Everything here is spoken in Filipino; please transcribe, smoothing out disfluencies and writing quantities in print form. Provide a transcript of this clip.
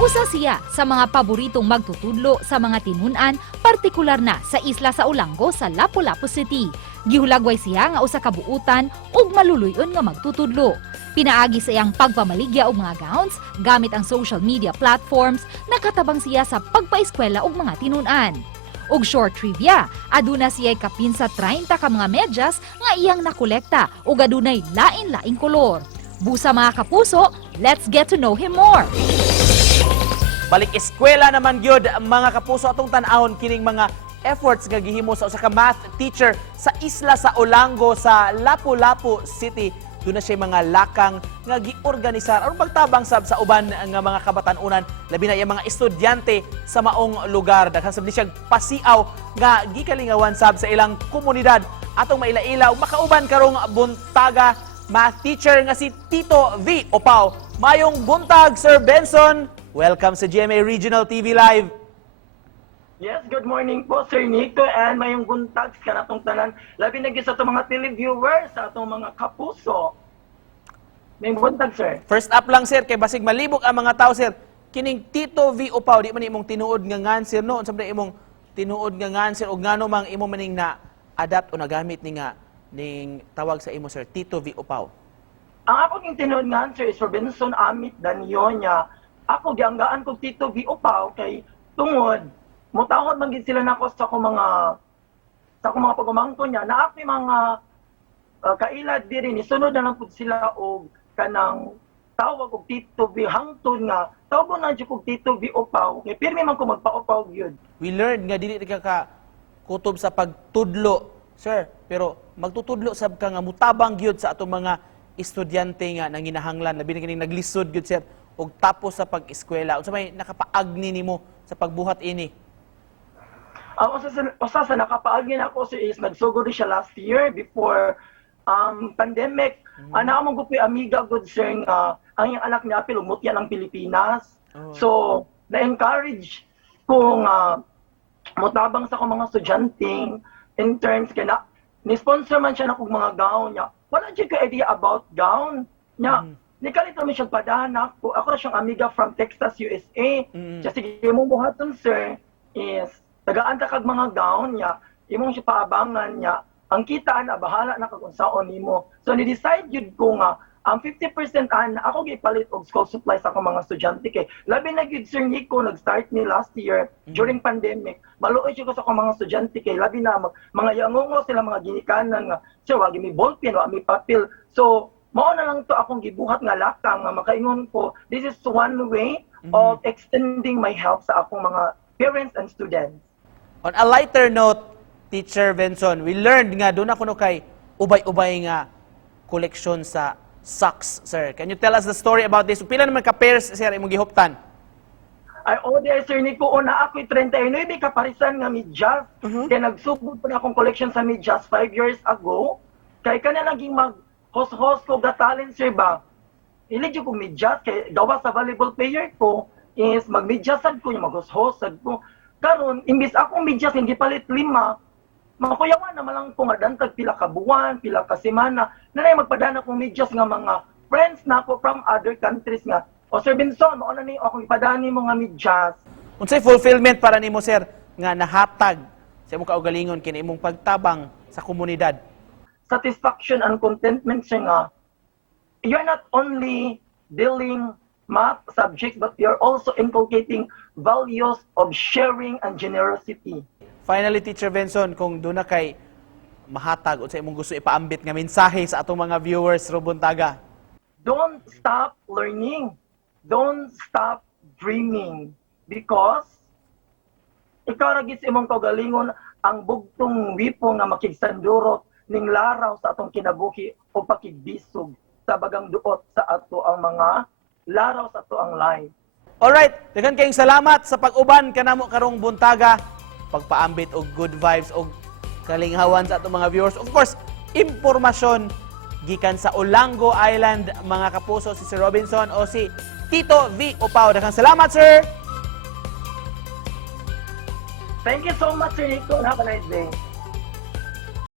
Usa siya sa mga paboritong magtutudlo sa mga tinunan, partikular na sa isla sa Olango sa Lapu-Lapu City. Gihulagway siya nga usa ka buutan ug maluluyon nga magtutudlo. Pinaagi sa iyang pagpamaligya og mga gowns gamit ang social media platforms, nakatabang siya sa pagpaeskwela og mga tinunan. Og short trivia, aduna siya'y kapin sa 30 ka mga medyas nga iyang nakolekta ug adunay lain-laing kolor. Busa mga kapuso, let's get to know him more. Balik eskwela naman gyud mga kapuso, atong tan-awon kining mga efforts nga gihimo sa usa ka math teacher sa isla sa Olango sa Lapu-Lapu City. Doon na siya mga lakang nga giorganisar aron pagtabang sab sa uban nga mga kabatan-unan, labi na yung mga estudyante sa maong lugar. Daghang sab ni siya pasiaw nga gikalingawan sab sa ilang komunidad atong maila-ila ug makauban karong buntaga math teacher nga si Tito V. Opao. Mayong buntag, Sir Benson. Welcome sa GMA Regional TV Live. Yes, good morning po, Sir Nico, and mayong buntag sa kanatong tanan. Labi na gyud sa atong mga televiewers, sa atong mga kapuso. Mayong buntag, sir. First up lang, sir, kay basig malibog ang mga tao, sir. Kining Tito V. Opao, di man imong tinuod nga ngan, sir, no? Unsa man imong tinuod nga ngan, sir, ug ngano mang imo maning na-adapt o nagamit ni nga ning tawag sa imo, sir, Tito V. Opao? Ang ako ning tinuod nga, sir, is Robinson Amit Danyonya. Ako gianggaan kog Tito V. Opao kay tungod mutahod man gid sila nako sa akong mga pagumangkon niya na ako mga kailad diri ni sunod na lang pud sila og kanang tawag og Tito V hangtod nga tawag na jud kog Tito V Opao kay pirmi man ko magpa-Opao gyud. We learned nga dili ka kutob sa pagtudlo, sir, pero magtutudlo sab ka nga mutabang gyud sa atong mga estudyante nga nanginahanglan labi na kining naglisod gyud, sir, og tapos sa pag-eskwela. Unsa may nakapaagni nimo sa pagbuhat ini? Usa sa nakapaagin ako is nagsugod siya last year before pandemic. Ana mo gupoy amiga good sir nga ang iyang anak niya apil umutya ng Pilipinas. So na-encourage ko nga mutabang sa akong mga estudyante in terms kay na ni-sponsor man siya na kog mga gown niya. Wala jud ka idea about gown niya. Nikalito mi siya padana ko. Ako ra siyang amiga from Texas, USA. Siya sige mo buhaton sir is tagaan ta kag mga gown niya, imong siya paabangan niya. Ang kita na bahala na kag unsaon nimo. So ni decide jud ko nga ang 50% ako gipalit og school supplies sa akong mga estudyante kay labi na gyud sir Nico nag-start ni last year during pandemic. Maluoy jud ko sa akong mga estudyante kay labi na mga yangongo sila mga ginikanan nga sir wa mi ballpen wa mi papel. So mao na lang to akong gibuhat nga lakang nga makaingon ko this is one way of extending my help sa akong mga parents and students. On a lighter note, Teacher Benson, we learned nga doon ako kay ubay-ubay nga collection sa socks, sir. Can you tell us the story about this? Pila naman ka-pairs, sir, imong gihuptan? Ay, dear sir Nico, una ako'y 39 kaparisan nga medyas. Kaya nagsugod pa na akong collection sa medyas 5 years ago. Kaya ka na naging mag-host-host ko the talent, sir ba? Iligyo ko medyas, kaya gawa sa volleyball player ko, is mag-medyasan ko, yung mag-host-hosted ko. Karon imbis akong medyas hindi palit 5, makuyawan naman lang ko nga dantag pila ka buwan, pila ka semana, nanay magpadana kong medyas nga mga friends na ako from other countries nga. O Sir Benson, mao na ni akong ipadani mo nga medyas. Unsay fulfillment para nimo, sir, nga nahatag sa imong kaugalingon kini imong pagtabang sa komunidad? Satisfaction and contentment siya nga. You're not only dealing math subjects, but you're also inculcating values of sharing and generosity. Finally, Teacher Benson, kung doon na kay mahatag o sa imong gusto ipaambit nga mensahe sa atong mga viewers ro buntaga. Don't stop learning. Don't stop dreaming. Because ikaw ra gid sa imong kaugalingon ang bugtong wipo nga makigsandurot ning laraw sa atong kinabuhi o pakigbisog sa bagang duot sa ato ang mga laraw sa ato ang life. Alright, daghan kayong salamat sa pag-uban kanamo karong buntaga, pagpaambit og good vibes og kalinghawan sa atong mga viewers. Of course, impormasyon gikan sa Olango Island, mga kapuso, si Sir Robinson o si Tito V. Opao. Daghang salamat, sir! Thank you so much, Sir Nico. Have a nice day.